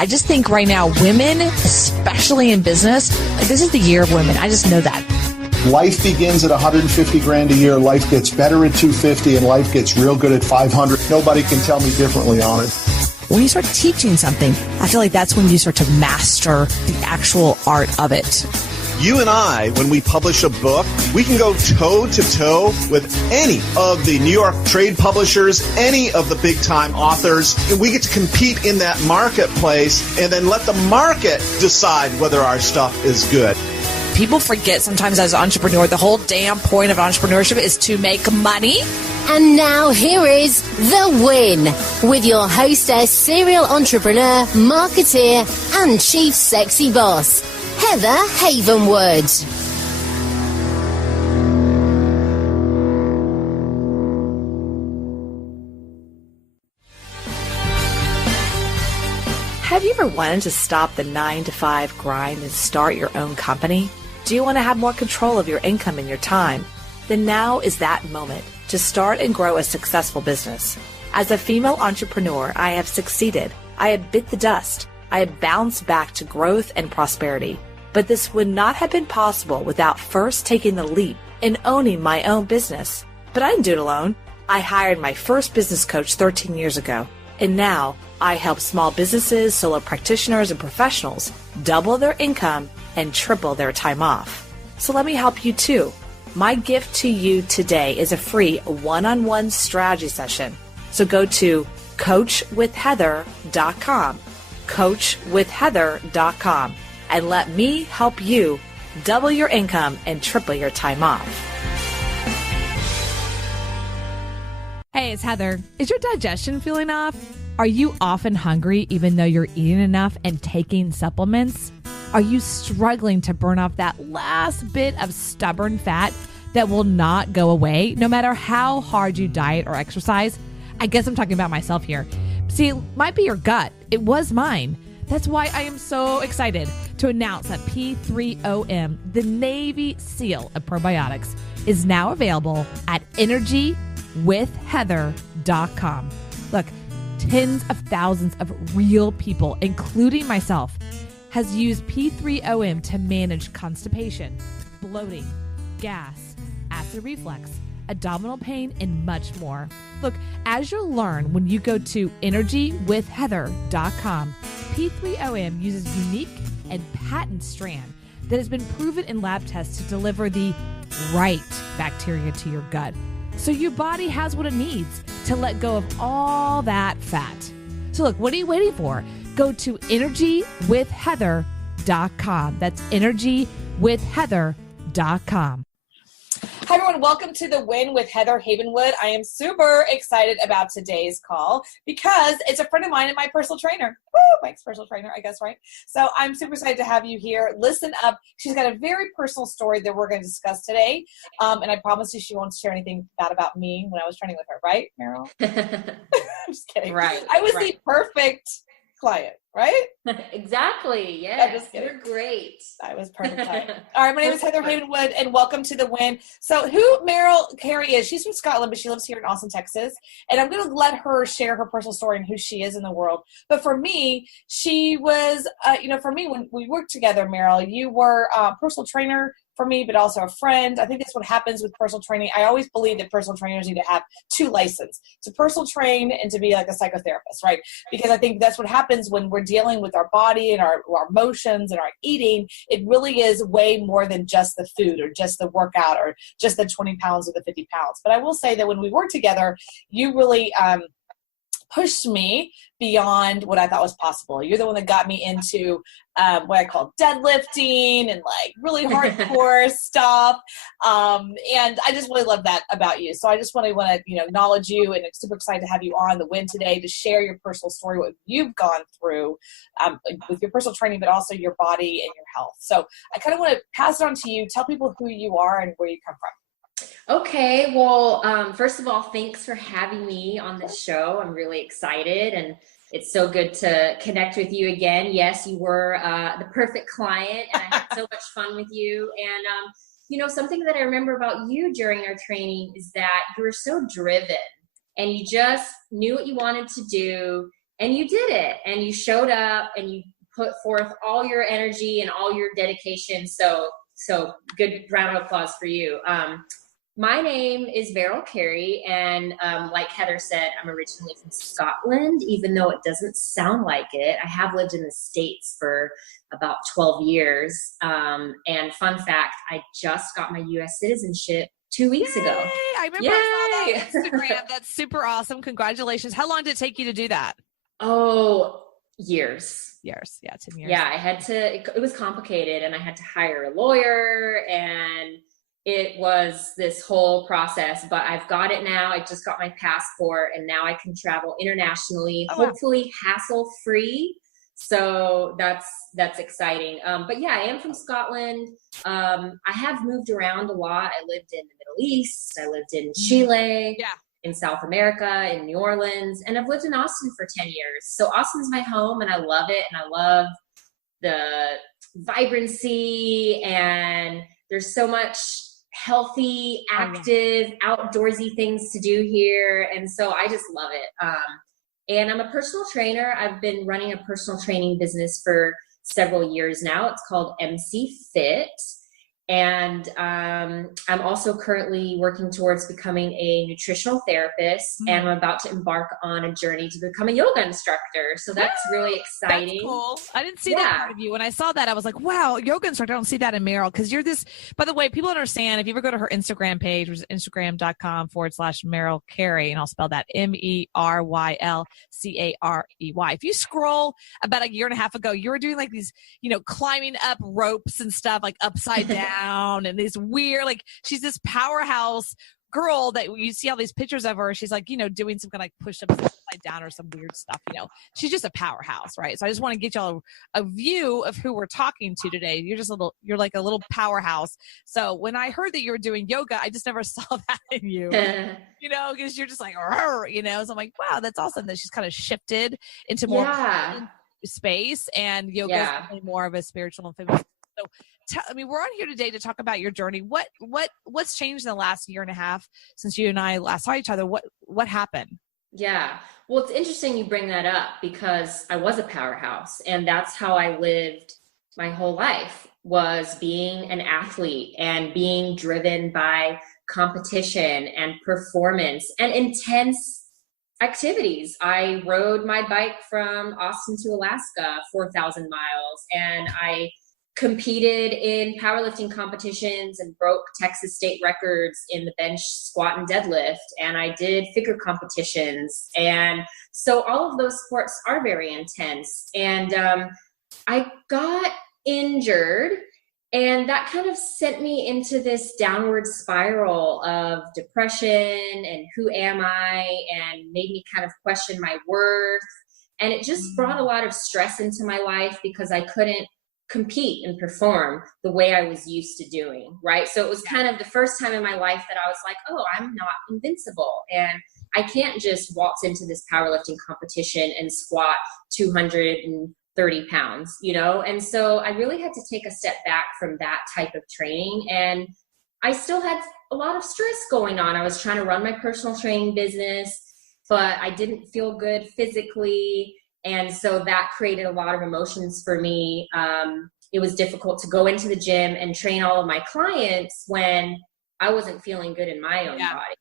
I just think right now, women, especially in business, this is the year of women. I just know that. Life begins at 150 grand a year. Life gets better at 250 and life gets real good at 500. Nobody can tell me differently on it. When you start teaching something, I feel like that's when you start to master the actual art of it. You and I, when we publish a book, we can go toe to toe with any of the New York trade publishers, any of the big time authors. And we get to compete in that marketplace and then let the market decide whether our stuff is good. People forget sometimes as an entrepreneur, the whole damn point of entrepreneurship is to make money. And now here is The Win with your hostess, serial entrepreneur, marketeer, and chief sexy boss, Heather Havenwood. Have you ever wanted to stop the 9-to-5 grind and start your own company? Do you want to have more control of your income and your time? Then now is that moment to start and grow a successful business. As a female entrepreneur, I have succeeded. I have bit the dust. I have bounced back to growth and prosperity. But this would not have been possible without first taking the leap and owning my own business. But I didn't do it alone. I hired my first business coach 13 years ago. And now I help small businesses, solo practitioners, and professionals double their income and triple their time off. So let me help you too. My gift to you today is a free one-on-one strategy session. So go to coachwithheather.com, coachwithheather.com, and let me help you double your income and triple your time off. Hey, it's Heather. Is your digestion feeling off? Are you often hungry even though you're eating enough and taking supplements? Are you struggling to burn off that last bit of stubborn fat that will not go away no matter how hard you diet or exercise? I guess I'm talking about myself here. See, it might be your gut. It was mine. That's why I am so excited to announce that P3OM, the Navy SEAL of probiotics, is now available at energywithheather.com. Look, tens of thousands of real people, including myself, has used P3OM to manage constipation, bloating, gas, acid reflux, abdominal pain, and much more. Look, as you'll learn when you go to energywithheather.com, P3OM uses unique and patent strand that has been proven in lab tests to deliver the right bacteria to your gut, so your body has what it needs to let go of all that fat. So look, what are you waiting for? Go to energywithheather.com. That's energywithheather.com. Hi, everyone. Welcome to The Win with Heather Havenwood. I am super excited about today's call because it's a friend of mine and my personal trainer. Woo, Mike's personal trainer, I guess, right? So I'm super excited to have you here. Listen up. She's got a very personal story that we're going to discuss today. And I promise you she won't share anything bad about me when I was training with her. Right, Meryl? I'm just kidding. Right. I was the perfect client, right? Exactly. Yes. You're great. I was perfect client. All right. My name is Heather Havenwood and welcome to The Win. So who Meryl Carey is, she's from Scotland, but she lives here in Austin, Texas. And I'm going to let her share her personal story and who she is in the world. But for me, she was, for me, when we worked together, Meryl, you were a personal trainer for me, but also a friend. I think that's what happens with personal training. I always believe that personal trainers need to have two licenses, to personal train and to be like a psychotherapist, right? Because I think that's what happens when we're dealing with our body and our emotions and our eating. It really is way more than just the food or just the workout or just the 20 pounds or the 50 pounds. But I will say that when we worked together, you really pushed me beyond what I thought was possible. You're the one that got me into what I call deadlifting and like really hardcore stuff. And I just really love that about you. So I just want to acknowledge you, and I'm super excited to have you on The Win today to share your personal story, what you've gone through with your personal training, but also your body and your health. So I kind of want to pass it on to you. Tell people who you are and where you come from. Okay. Well, first of all, thanks for having me on this show. I'm really excited, and it's so good to connect with you again. Yes, you were the perfect client, and I had so much fun with you. And, something that I remember about you during our training is that you were so driven and you just knew what you wanted to do. and you did it, and you showed up, and you put forth all your energy and all your dedication. So good round of applause for you. My name is Meryl Carey, and like Heather said, I'm originally from Scotland, even though it doesn't sound like it. I have lived in the States for about 12 years. And fun fact, I just got my U.S. citizenship 2 weeks ago. I remember I saw that on Instagram. That's super awesome. Congratulations. How long did it take you to do that? Oh, years. Yeah, 10 years. Yeah, it was complicated, and I had to hire a lawyer, and it was this whole process, but I've got it now. I just got my passport, and now I can travel internationally, hopefully hassle-free. So that's exciting. But yeah, I am from Scotland. I have moved around a lot. I lived in the Middle East. I lived in Chile, in South America, in New Orleans, and I've lived in Austin for 10 years. So Austin's my home, and I love it. And I love the vibrancy, and there's so much healthy, active, outdoorsy things to do here. And so I just love it. And I'm a personal trainer. I've been running a personal training business for several years now. It's called MC Fit. And I'm also currently working towards becoming a nutritional therapist, and I'm about to embark on a journey to become a yoga instructor. So that's really exciting. That's cool. I didn't see that part of you. When I saw that, I was like, wow, yoga instructor. I don't see that in Meryl, because you're this, by the way, people understand, if you ever go to her Instagram page, which is instagram.com/Meryl Carey, and I'll spell that MERYLCAREY. If you scroll about a year and a half ago, you were doing like these, climbing up ropes and stuff, like upside down. And this weird, like, she's this powerhouse girl that you see all these pictures of her. She's like, doing some kind of like push-ups upside down or some weird stuff. She's just a powerhouse, right? So I just want to get y'all a view of who we're talking to today. You're like a little powerhouse. So when I heard that you were doing yoga, I just never saw that in you, because you're just like, so I'm like, wow, that's awesome that she's kind of shifted into more space, and yoga is really more of a spiritual and feminine. So we're on here today to talk about your journey. What's changed in the last year and a half since you and I last saw each other? What happened? Yeah. Well, it's interesting you bring that up, because I was a powerhouse, and that's how I lived my whole life, was being an athlete and being driven by competition and performance and intense activities. I rode my bike from Austin to Alaska, 4,000 miles, and I competed in powerlifting competitions and broke Texas state records in the bench, squat, and deadlift. And I did figure competitions. And so all of those sports are very intense. And I got injured, and that kind of sent me into this downward spiral of depression and who am I, and made me kind of question my worth. And it just brought a lot of stress into my life, because I couldn't compete and perform the way I was used to doing, right? So it was kind of the first time in my life that I was like, oh, I'm not invincible, and I can't just waltz into this powerlifting competition and squat 230 pounds, And so I really had to take a step back from that type of training, and I still had a lot of stress going on. I was trying to run my personal training business, but I didn't feel good physically. And so that created a lot of emotions for me. It was difficult to go into the gym and train all of my clients when I wasn't feeling good in my own body.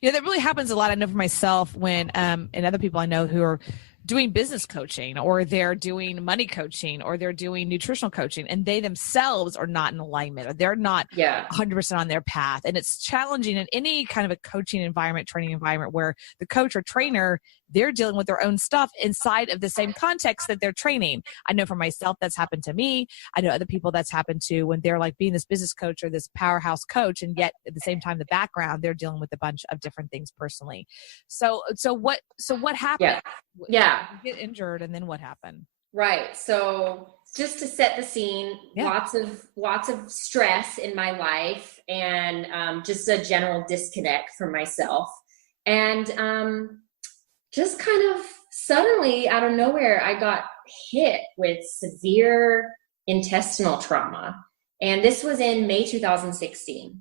Yeah, that really happens a lot. I know for myself when, and other people I know who are doing business coaching, or they're doing money coaching, or they're doing nutritional coaching, and they themselves are not in alignment, or they're not 100% on their path. And it's challenging in any kind of a coaching environment, training environment, where the coach or trainer, they're dealing with their own stuff inside of the same context that they're training. I know for myself, that's happened to me. I know other people that's happened to, when they're like being this business coach or this powerhouse coach, and yet at the same time, the background, they're dealing with a bunch of different things personally. So what happened? Yeah. You get injured, and then what happened? Right. So just to set the scene, lots of stress in my life, and just a general disconnect from myself. And just kind of suddenly out of nowhere, I got hit with severe intestinal trauma. And this was in May 2016.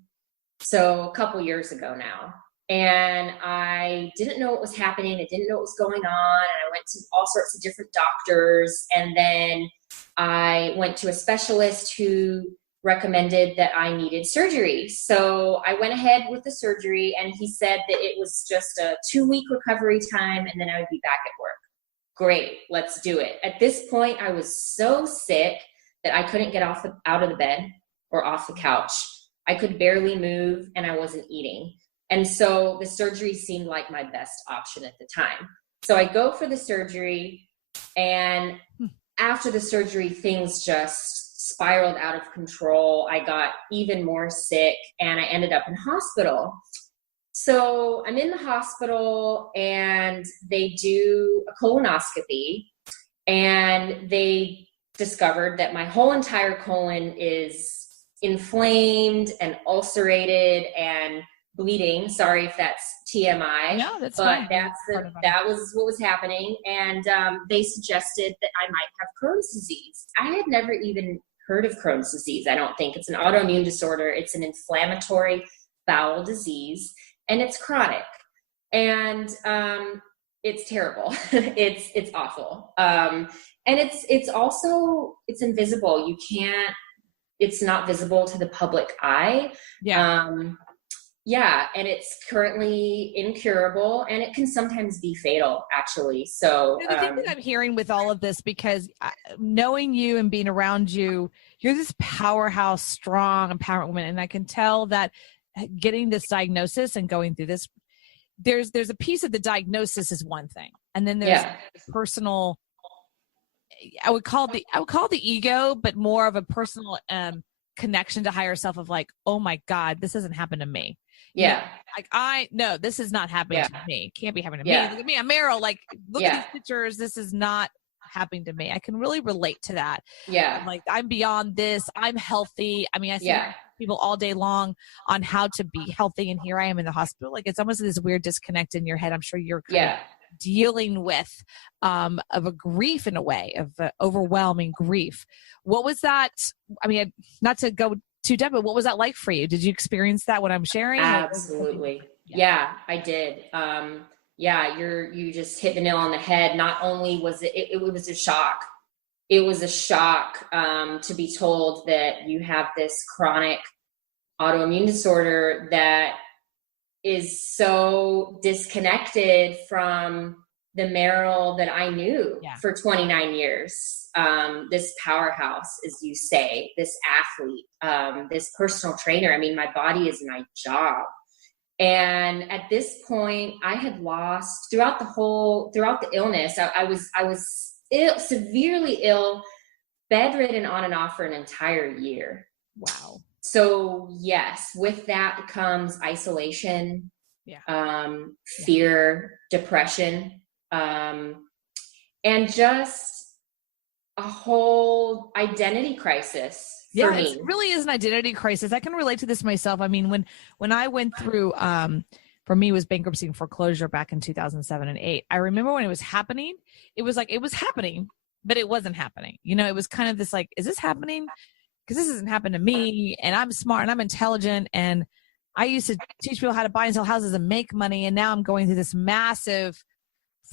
So a couple years ago now. And I didn't know what was happening. I didn't know what was going on. And I went to all sorts of different doctors. And then I went to a specialist who recommended that I needed surgery. So I went ahead with the surgery, and he said that it was just a 2-week recovery time, and then I would be back at work. Great, let's do it. At this point, I was so sick that I couldn't get out of the bed or off the couch. I could barely move, and I wasn't eating. And so the surgery seemed like my best option at the time. So I go for the surgery, and after the surgery, things just spiraled out of control. I got even more sick, and I ended up in hospital. So I'm in the hospital, and they do a colonoscopy, and they discovered that my whole entire colon is inflamed and ulcerated and bleeding. Sorry if that's TMI. No, that's but fine. that was what was happening. And they suggested that I might have Crohn's disease. I had never even heard of Crohn's disease. I don't think. It's an autoimmune disorder. It's an inflammatory bowel disease, and it's chronic, and it's terrible. It's awful. And it's also invisible. It's not visible to the public eye. Yeah. And it's currently incurable, and it can sometimes be fatal, actually. So the thing that I'm hearing with all of this, because knowing you and being around you, you're this powerhouse, strong, empowered woman. And I can tell that getting this diagnosis and going through this, there's a piece of the diagnosis is one thing. And then there's personal, I would call it the ego, but more of a personal connection to higher self of like, oh my God, this hasn't happened to me. Yeah. No, this is not happening to me. Can't be happening to me. Look at me. I'm Meryl. Like, look at these pictures. This is not happening to me. I can really relate to that. Yeah. Like, I'm beyond this. I'm healthy. I mean, I see people all day kind on how to be healthy. And here I am in the hospital. Like, it's almost this weird disconnect in your head. I'm sure you're kind of dealing with of a grief in a way, of overwhelming grief. What was that? I mean, not to go too deep, but what was that like for you? Did you experience that, what I'm sharing? Absolutely. Yeah, I did. You just hit the nail on the head. Not only was it was a shock. It was a shock to be told that you have this chronic autoimmune disorder that is so disconnected from the Meryl that I knew for 29 years. This powerhouse, as you say, this athlete, this personal trainer. I mean, my body is my job. And at this point, I had lost throughout the illness. I was ill, severely ill, bedridden on and off for an entire year. Wow. So yes, with that comes isolation, fear, depression, and just a whole identity crisis for me. It really is an identity crisis. I can relate to this myself. I mean, when I went through, for me, it was bankruptcy and foreclosure back in 2007 and 8. I remember when it was happening, it was like, it was happening, but it wasn't happening. You know, it was kind of this like, is this happening? Because this hasn't happened to me, and I'm smart and I'm intelligent, and I used to teach people how to buy and sell houses and make money, and now I'm going through this massive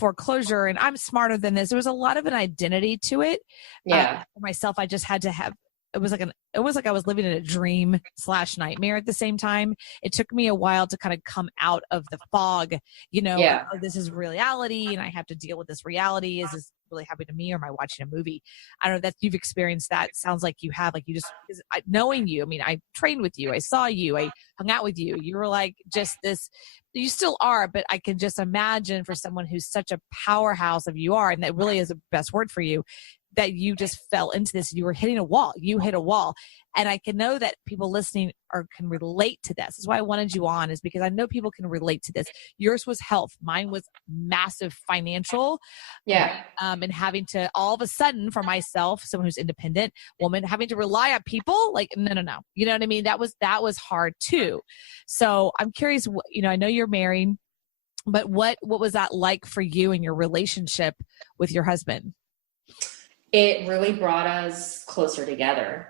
foreclosure, and I'm smarter than this. There was a lot of an identity to it. For myself, I just had to have. It was like I was living in a dream/nightmare at the same time. It took me a while to kind of come out of the fog. You know, like, oh, this is reality, and I have to deal with this reality. Is this really happening to me, or am I watching a movie? I don't know that you've experienced that. It sounds like you have. Like, you just knowing you. I mean, I trained with you. I saw you. I hung out with you. You were like just this. You still are, but I can just imagine for someone who's such a powerhouse of you are, and that really is the best word for you, that you just fell into this. You were hitting a wall. You hit a wall. And I can know that people listening can relate to this. That's why I wanted you on, is because I know people can relate to this. Yours was health. Mine was massive financial. And having to all of a sudden, for myself, someone who's independent woman, having to rely on people, like, no. You know what I mean? That was hard too. So I'm curious, you know, I know you're married, but what was that like for you and your relationship with your husband? It really brought us closer together.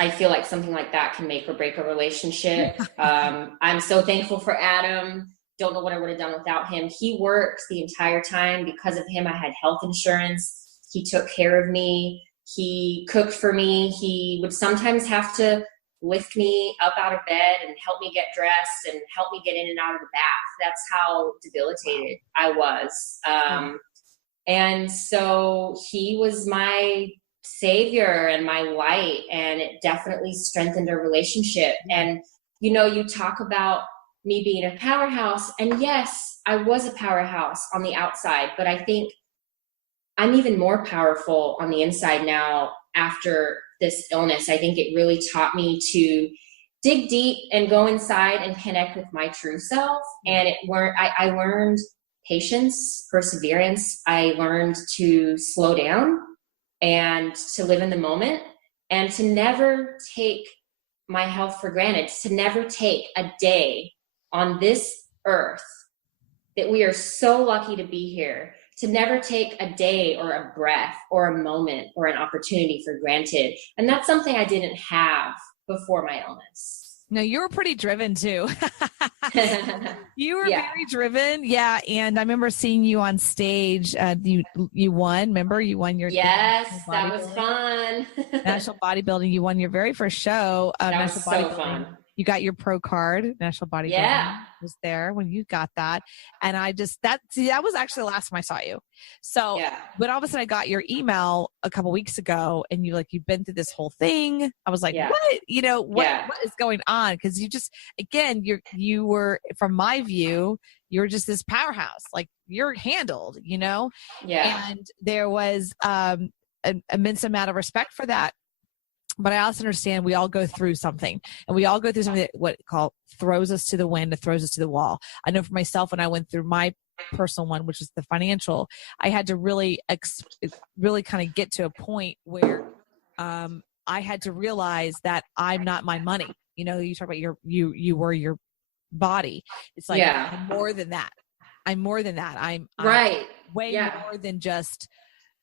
I feel like something like that can make or break a relationship. I'm so thankful for Adam. Don't know what I would have done without him. He works the entire time. Because of him, I had health insurance. He took care of me. He cooked for me. He would sometimes have to lift me up out of bed and help me get dressed and help me get in and out of the bath. That's how debilitated I was. And so he was my savior and my light, and it definitely strengthened our relationship. And, you know, you talk about me being a powerhouse, and yes, I was a powerhouse on the outside, but I think I'm even more powerful on the inside now after this illness. I think it really taught me to dig deep and go inside and connect with my true self. And I learned patience, perseverance. I learned to slow down and to live in the moment, and to never take my health for granted, to never take a day on this earth that we are so lucky to be here, to never take a day or a breath or a moment or an opportunity for granted. And that's something I didn't have before my illness. No, you were pretty driven too. You were Yeah. very driven. Yeah. And I remember seeing you on stage. You won. Remember, you won your Yes, that was fun. National Bodybuilding. You won your very first show. That was National so Bodybuilding. fun. You got your pro card. National Bodybuilding was there when you got that. And that was actually the last time I saw you. So when all of a sudden I got your email a couple weeks ago, and you've been through this whole thing, I was like, what? You know, what is going on? Because you just, again, you were, from my view, you're just this powerhouse. Like, you're handled, you know? Yeah. And there was an immense amount of respect for that. But I also understand we all go through something, and we all go through something that what call throws us to the wind, it throws us to the wall. I know for myself, when I went through my personal one, which is the financial, I had to really kind of get to a point where I had to realize that I'm not my money. You know, you talk about you were your body. It's like, I'm more than that. I'm way more than just,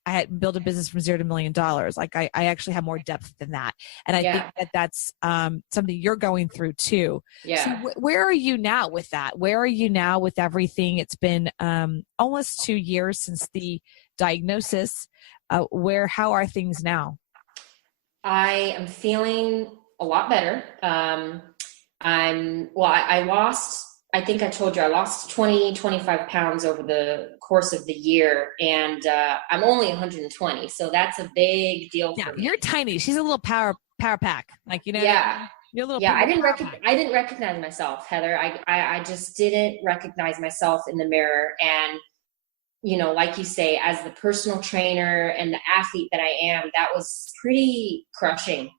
I had built a business from $0 to $1 million. Like I actually have more depth than that. And I think that that's something you're going through too. Yeah. So where are you now with that? Where are you now with everything? It's been almost 2 years since the diagnosis. How are things now? I am feeling a lot better. I think I told you I lost 25 pounds over the course of the year, and I'm only 120. So that's a big deal for me. You're tiny. She's a little power pack. Like, you know, you're a little, I didn't recognize myself, Heather. I just didn't recognize myself in the mirror. And, you know, like you say, as the personal trainer and the athlete that I am, that was pretty crushing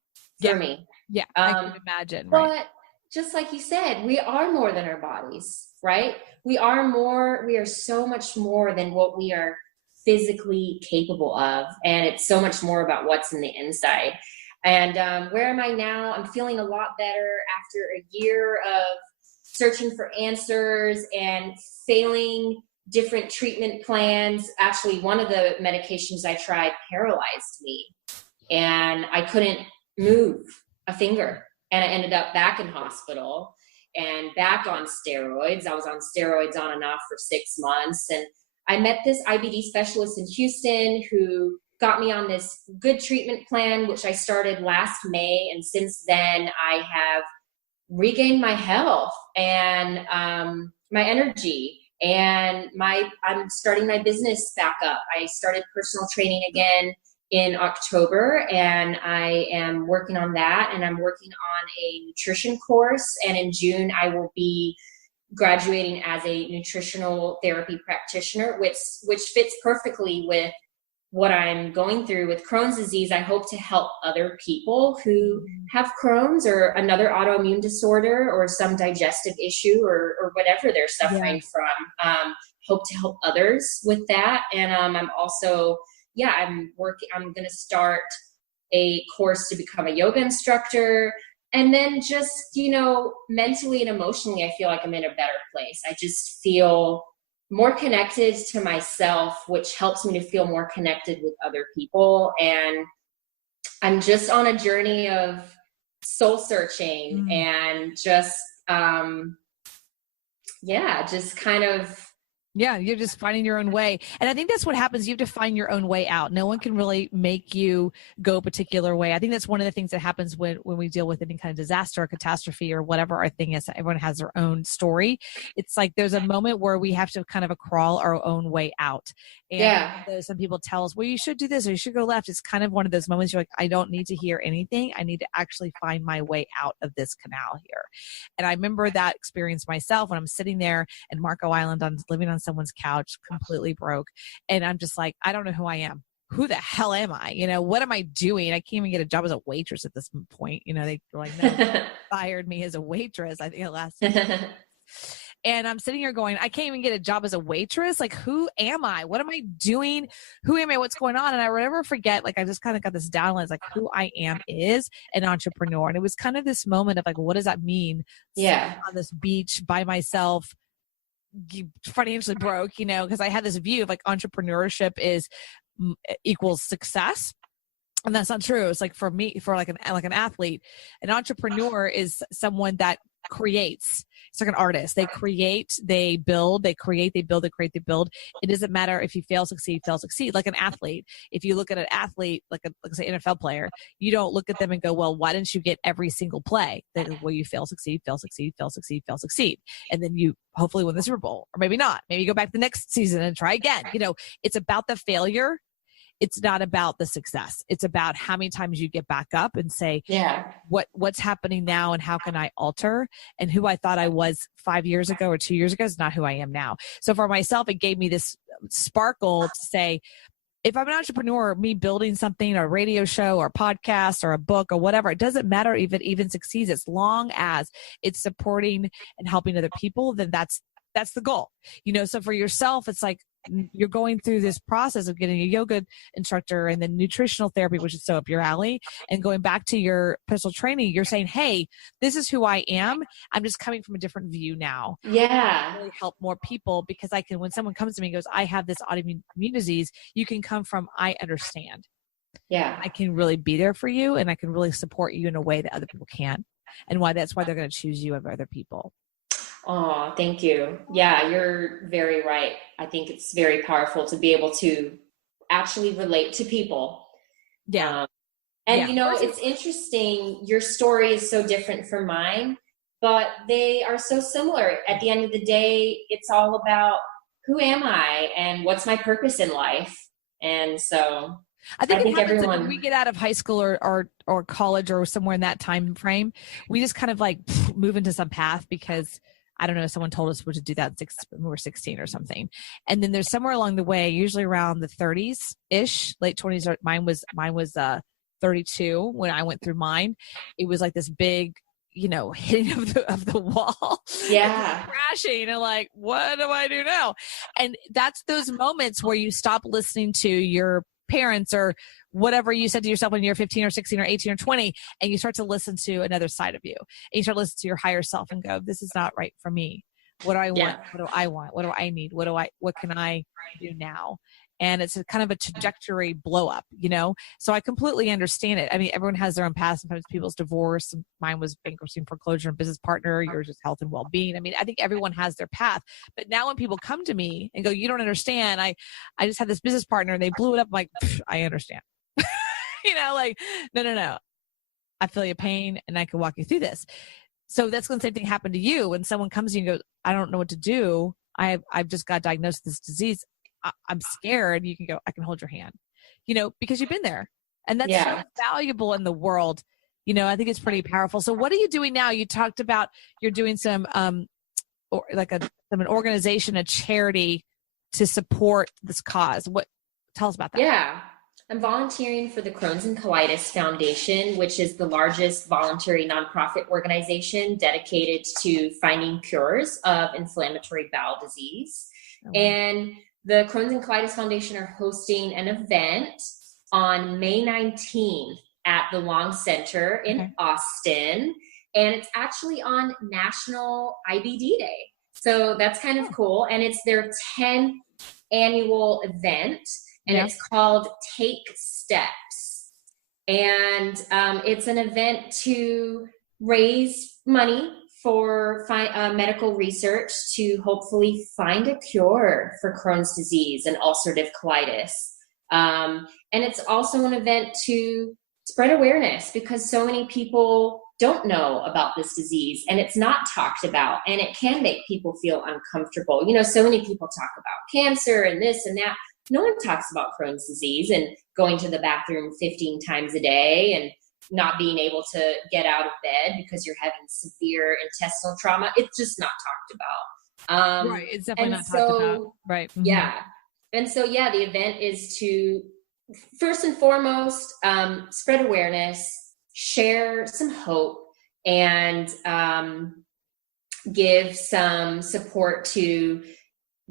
for me. Yeah. I can imagine. But right? Just like you said, we are more than our bodies, right? We are so much more than what we are physically capable of. And it's so much more about what's in the inside. And where am I now? I'm feeling a lot better after a year of searching for answers and failing different treatment plans. Actually, one of the medications I tried paralyzed me, and I couldn't move a finger. And I ended up back in hospital and back on steroids. I was on steroids on and off for 6 months. And I met this IBD specialist in Houston who got me on this good treatment plan, which I started last May. And since then, I have regained my health and my energy. And I'm starting my business back up. I started personal training again in October, and I am working on that, and I'm working on a nutrition course, and in June I will be graduating as a nutritional therapy practitioner, which fits perfectly with what I'm going through with Crohn's disease. I hope to help other people who have Crohn's or another autoimmune disorder or some digestive issue or whatever they're suffering from. Hope to help others with that. And I'm also I'm going to start a course to become a yoga instructor. And then just, you know, mentally and emotionally, I feel like I'm in a better place. I just feel more connected to myself, which helps me to feel more connected with other people. And I'm just on a journey of soul searching and just, just kind of. Yeah, you're just finding your own way. And I think that's what happens. You have to find your own way out. No one can really make you go a particular way. I think that's one of the things that happens when we deal with any kind of disaster or catastrophe or whatever our thing is. Everyone has their own story. It's like there's a moment where we have to kind of crawl our own way out. And some people tell us, well, you should do this or you should go left. It's kind of one of those moments you're like, I don't need to hear anything. I need to actually find my way out of this canal here. And I remember that experience myself when I'm sitting there in Marco Island, I'm living on someone's couch, completely broke. And I'm just like, I don't know who I am. Who the hell am I? What am I doing? I can't even get a job as a waitress at this point. They were like, no, fired me as a waitress. I think it lasted. And I'm sitting here going, I can't even get a job as a waitress. Like, who am I? What am I doing? Who am I? What's going on? And I will never forget, like, I just kind of got this download. It's like, who I am is an entrepreneur. And it was kind of this moment of like, what does that mean? Yeah. On this beach by myself, financially broke, because I had this view of like entrepreneurship equals success. And that's not true. It's like for me, for like an athlete, an entrepreneur is someone that creates. It's like an artist. They create, they build, they create, they build, they create, they build. It doesn't matter if you fail, succeed. Like an athlete. If you look at an athlete, like say NFL player, you don't look at them and go, well, why didn't you get every single play? Well, you fail, succeed, fail, succeed, fail, succeed, fail, succeed. And then you hopefully win the Super Bowl, or maybe not. Maybe you go back the next season and try again. It's about the failure. It's not about the success. It's about how many times you get back up and say, what's happening now and how can I alter? And who I thought I was 5 years ago or 2 years ago is not who I am now. So for myself, it gave me this sparkle to say, if I'm an entrepreneur, me building something, or a radio show or a podcast or a book or whatever, it doesn't matter if it even succeeds, as long as it's supporting and helping other people, then that's the goal. So for yourself, it's like, you're going through this process of getting a yoga instructor and then nutritional therapy, which is so up your alley, and going back to your personal training, you're saying, hey, this is who I am. I'm just coming from a different view now. Yeah. Really help more people, because I can, when someone comes to me and goes, I have this autoimmune disease, you can come from, I understand. Yeah. I can really be there for you, and I can really support you in a way that other people can't. And that's why they're going to choose you over other people. Oh, thank you. Yeah, you're very right. I think it's very powerful to be able to actually relate to people. Yeah. It's interesting. Your story is so different from mine, but they are so similar. At the end of the day, it's all about who am I and what's my purpose in life. And so I think everyone, when we get out of high school or college or somewhere in that time frame, we just kind of like move into some path because I don't know, someone told us we should do that when we were 16 or something. And then there's somewhere along the way, usually around the 30s ish, late 20s. Mine was 32 when I went through mine. It was like this big, hitting of the wall. Yeah. Crashing and like, what do I do now? And that's those moments where you stop listening to your parents or whatever you said to yourself when you're 15 or 16 or 18 or 20, and you start to listen to another side of you, and you start to listen to your higher self and go, this is not right for me. What do I want? What do I want? What do I need? What can I do now? And it's a kind of a trajectory blow up, So I completely understand it. I mean, everyone has their own path. Sometimes people's divorce. Mine was bankruptcy and foreclosure and business partner. Yours is health and well-being. I mean, I think everyone has their path. But now when people come to me and go, you don't understand. I just had this business partner and they blew it up. I'm like, I understand. No. I feel your pain and I can walk you through this. So that's when the same thing happened to you. When someone comes to you and goes, I don't know what to do. I've just got diagnosed with this disease. I'm scared. You can go, I can hold your hand, because you've been there, and that's so valuable in the world. I think it's pretty powerful. So what are you doing now? You talked about you're doing some, an organization, a charity to support this cause. Tell us about that. Yeah. I'm volunteering for the Crohns and Colitis Foundation, which is the largest voluntary nonprofit organization dedicated to finding cures of inflammatory bowel disease. Oh, wow. And the Crohns and Colitis Foundation are hosting an event on May 19th at the Long Center in Austin. And it's actually on National IBD Day. So that's kind of cool. And it's their 10th annual event. And it's called Take Steps. And it's an event to raise money for medical research to hopefully find a cure for Crohn's disease and ulcerative colitis. And it's also an event to spread awareness, because so many people don't know about this disease and it's not talked about, and it can make people feel uncomfortable. You know, so many people talk about cancer and this and that. No one talks about Crohn's disease and going to the bathroom 15 times a day and not being able to get out of bed because you're having severe intestinal trauma. It's just not talked about. Right. It's definitely not talked about. Right. Mm-hmm. Yeah. And so, yeah, the event is to, first and foremost, spread awareness, share some hope, and give some support to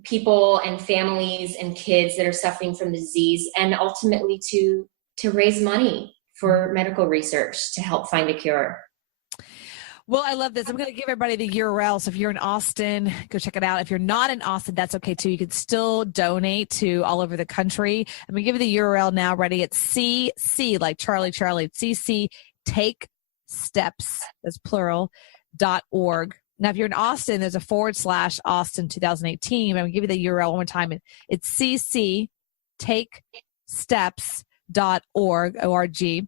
people and families and kids that are suffering from the disease, and ultimately to raise money for medical research to help find a cure. Well, I love this. I'm going to give everybody the URL. So if you're in Austin, go check it out. If you're not in Austin, that's okay too. You can still donate to all over the country. I'm going to give you the URL now. Ready? It's CC, like Charlie, CC Take Steps, that's plural, .org. Now, if you're in Austin, there's a / Austin 2018. I'm going to give you the URL one more time. It's CC Take Steps .org Austin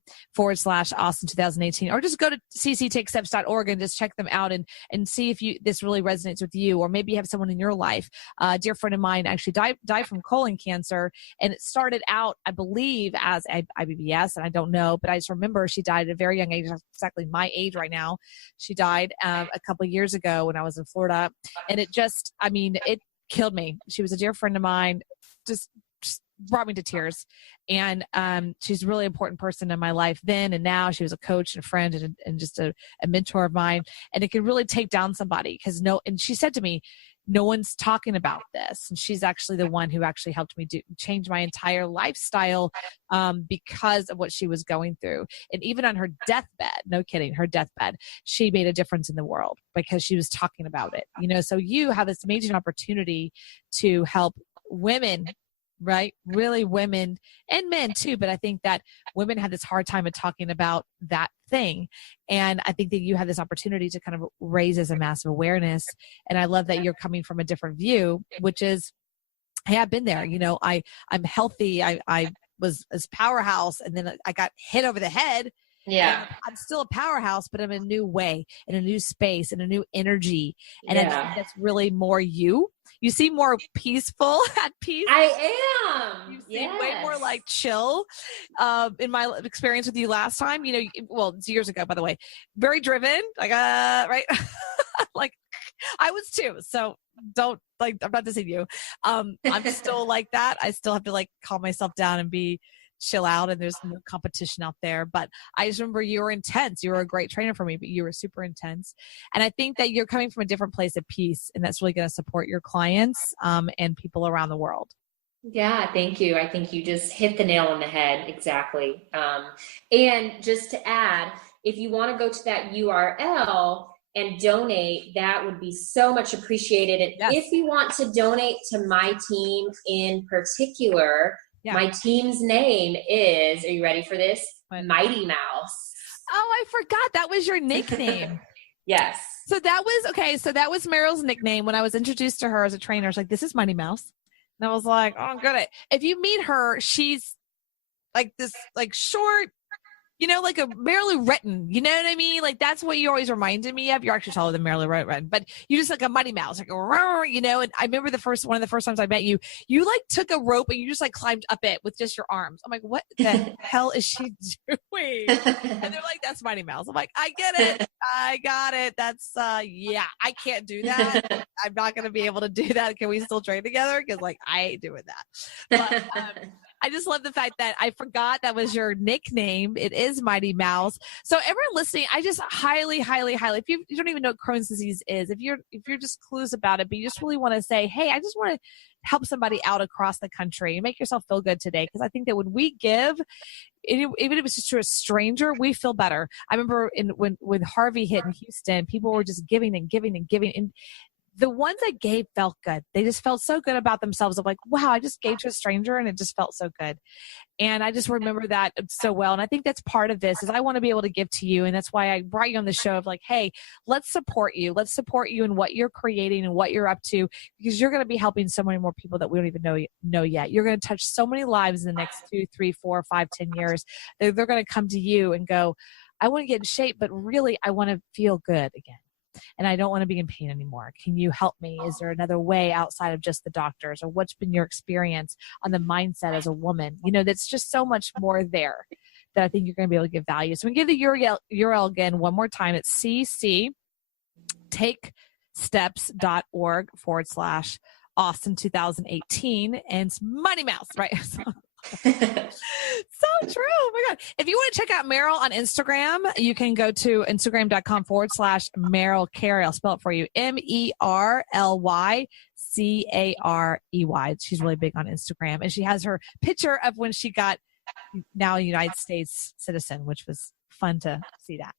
2018, or just go to cctakesteps.org and just check them out and see if this really resonates with you, or maybe you have someone in your life. A dear friend of mine actually died from colon cancer, and it started out, I believe, as IBS, and I don't know, but I just remember she died at a very young age, exactly my age right now. She died a couple of years ago when I was in Florida, and it killed me. She was a dear friend of mine, just brought me to tears. And she's a really important person in my life then and now. She was a coach and a friend and just a mentor of mine. And it can really take down somebody and she said to me, no one's talking about this. And she's actually the one who actually helped me change my entire lifestyle because of what she was going through. And even on her deathbed, no kidding, her deathbed, she made a difference in the world because she was talking about it. You know, so you have this amazing opportunity to help women, right? Really women and men too. But I think that women have this hard time of talking about that thing. And I think that you have this opportunity to kind of raise as a massive awareness. And I love that you're coming from a different view, which is, hey, I've been there. You know, I'm healthy. I was as Powerhouse, and then I got hit over the head. Yeah. I'm still a powerhouse, but I'm in a new way, in a new space, in a new energy. And I think that's really more you. You seem more peaceful, at peace. I am. You seem way more like chill. In my experience with you last time, you know, well, it's years ago, by the way, very driven, like, right. Like I was too. So don't I'm not dissing you. I'm still like that. I still have to calm myself down and chill out, and there's no competition out there. But I just remember you were intense. You were a great trainer for me, but you were super intense. And I think that you're coming from a different place of peace, and that's really going to support your clients and people around the world. Yeah, thank you. I think you just hit the nail on the head. Exactly. And just to add, if you want to go to that URL and donate, that would be so much appreciated. And yes. If you want to donate to my team in particular, my team's name is, are you ready for this? Mighty Mouse. Oh, I forgot. That was your nickname. Yes. So that was Meryl's nickname. When I was introduced to her as a trainer, I was like, this is Mighty Mouse. And I was like, oh, good. If you meet her, she's like this, short, you know, like a Merely Written, you know what I mean? Like, that's what you always reminded me of. You're actually taller than Merely Written, but you're just like a Mighty Mouse, like, you know? And I remember one of the first times I met you, you took a rope and you just climbed up it with just your arms. I'm like, what the hell is she doing? And they're like, that's Mighty Mouse. I'm like, I get it. I got it. That's, yeah, I can't do that. I'm not going to be able to do that. Can we still train together? Because I ain't doing that. But, I just love the fact that I forgot that was your nickname. It is Mighty Mouse. So everyone listening, I just highly, highly, highly, if you don't even know what Crohn's disease is, if you're just clueless about it, but you just really want to say, hey, I just want to help somebody out across the country and make yourself feel good today. Because I think that when we give, even if it's just to a stranger, we feel better. I remember when Harvey hit in Houston, people were just giving and giving and giving. And the ones I gave felt good. They just felt so good about themselves of like, wow, I just gave to a stranger and it just felt so good. And I just remember that so well. And I think that's part of this is I want to be able to give to you. And that's why I brought you on the show of like, hey, let's support you. Let's support you in what you're creating and what you're up to, because you're going to be helping so many more people that we don't even know yet. You're going to touch so many lives in the next 2, 3, 4, 5, 10 years. They're going to come to you and go, I want to get in shape, but really I want to feel good again. And I don't want to be in pain anymore. Can you help me? Is there another way outside of just the doctors? Or what's been your experience on the mindset as a woman? You know, that's just so much more there that I think you're going to be able to give value. So we give the URL again one more time. It's cctakesteps.org/Austin 2018. And it's Money Mouse, right? So true. Oh my God. If you want to check out Meryl on Instagram, you can go to instagram.com/Meryl Carey. I'll spell it for you. MERLYCAREY. She's really big on Instagram. And she has her picture of when she got now a United States citizen, which was fun to see that.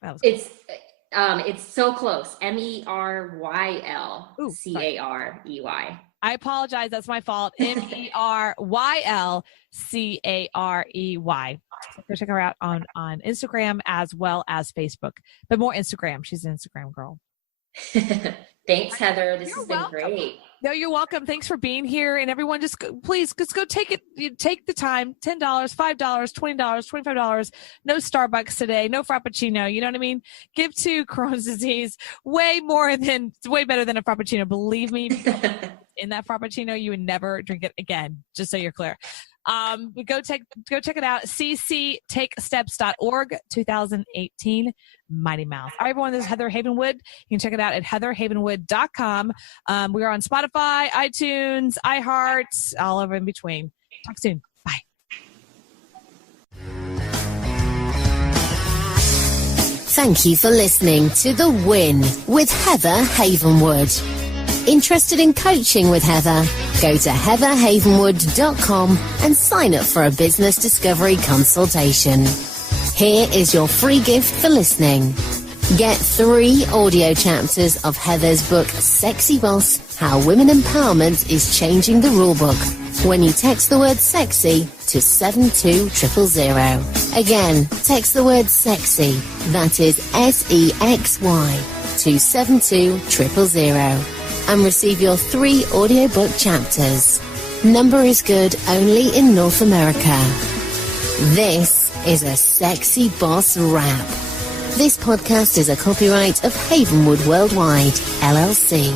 That was it's so close. MERYLCAREY. I apologize. That's my fault. MERYLCAREY. So go check her out on Instagram as well as Facebook, but more Instagram. She's an Instagram girl. Thanks, Heather. This has been great. No, you're welcome. Thanks for being here. And everyone please go take it. You take the time, $10, $5, $20, $25. No Starbucks today. No Frappuccino. You know what I mean? Give to Crohn's disease way better than a Frappuccino. Believe me, in that Frappuccino, you would never drink it again, just so you're clear. But go check it out. cctakesteps.org 2018 Mighty Mouse. All right, everyone, this is Heather Havenwood. You can check it out at heatherhavenwood.com. We are on Spotify, iTunes, iHeart, all over in between. Talk soon. Bye. Thank you for listening to The Win with Heather Havenwood. Interested in coaching with Heather? Go to heatherhavenwood.com and sign up for a business discovery consultation. Here is your free gift for listening. Get 3 audio chapters of Heather's book, Sexy Boss, How Women Empowerment is Changing the Rulebook, when you text the word sexy to 72000. Again, text the word sexy, that is SEXY, to 72000. And receive your 3 audiobook chapters. Number is good only in North America. This is a Sexy Boss Wrap. This podcast is a copyright of Havenwood Worldwide, LLC.